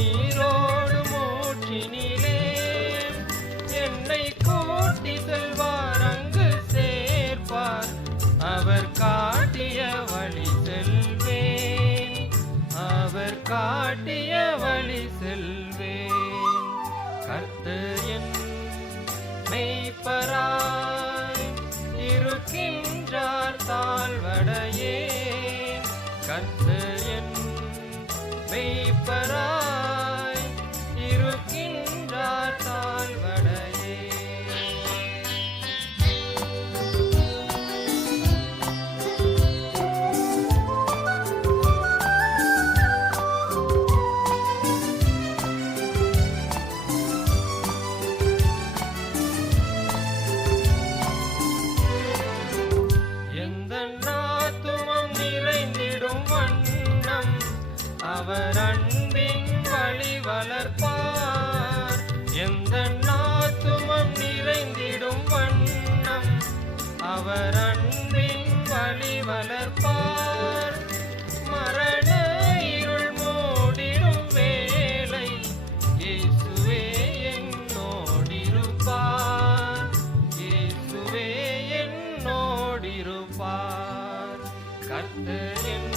நீரோடு மூச்சினிலே என்னை கூட்டி செல்வார், அங்கு சேர்ப்பார். அவர் காட்டிய வழி செல்வேன், அவர் காட்டிய வழி செல்வேன். கர்த்தர் என் மெய்ப்பராய் இருக்கின்றார், தாழ்வடையேன். கர்த்தர் என் மெய்ப்பராய் இருக்கின்றார், தாழ்வடையேன். அவர் அன்பின் வழி வளர்ப்பார், எந்த ஆத்துமம் நிறைந்திடும் வண்ணம் அவர் அன்பின் வழி வளர்ப்பார். மரண இருள் மூடிடும் வேளை இயேசுவே என்னோடிருப்பார், இயேசுவே என்னோடிருப்பார். கர்த்தர் என்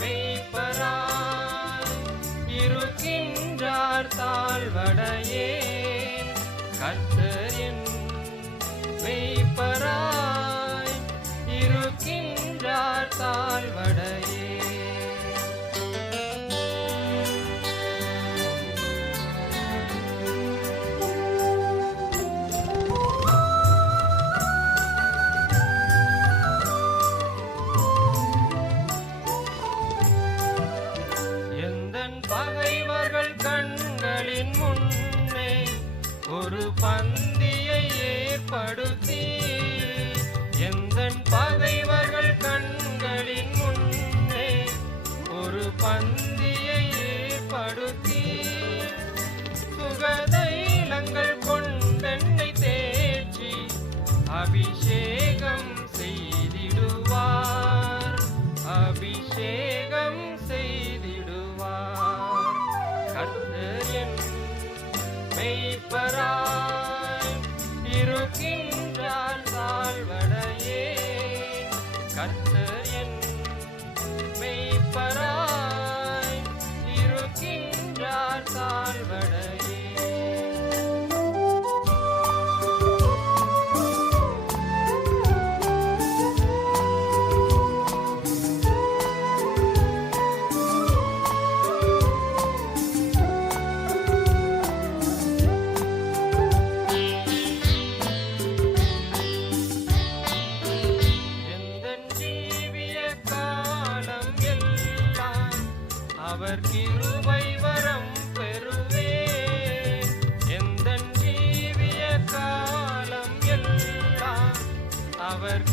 மெய்ப்பராய் இருக்கின்றார், தாழ்வடையேன். கர்த்தர் என் மெய்ப்பராய் இருக்கின்றார், தாழ்வடையேன். பகைவர்கள் கண்களின் முன்னே ஒரு பந்தியை ஏற்படுத்தி, எந்தன் பகைவர்கள் கண்களின் முன்னே ஒரு பந்தியை ஏற்படுத்தி, சுகதைலங்கள் கொண்டென்னை தேற்றி அபிஷேகம் செய்திடுவார், அபிஷேகம் செய்திடுவார். கர்த்தர் என் மெய்ப்பராய் இருக்கின்றார், தாழ்வடையேன். கர்த்தர் என் மெய்ப்பராய் இருக்கின்றார், தாழ்வடையேன். அவர் கிருபை வரம் பெறுவேன், எந்தன் ஜீவிய காலம் எல்லாம் அவர்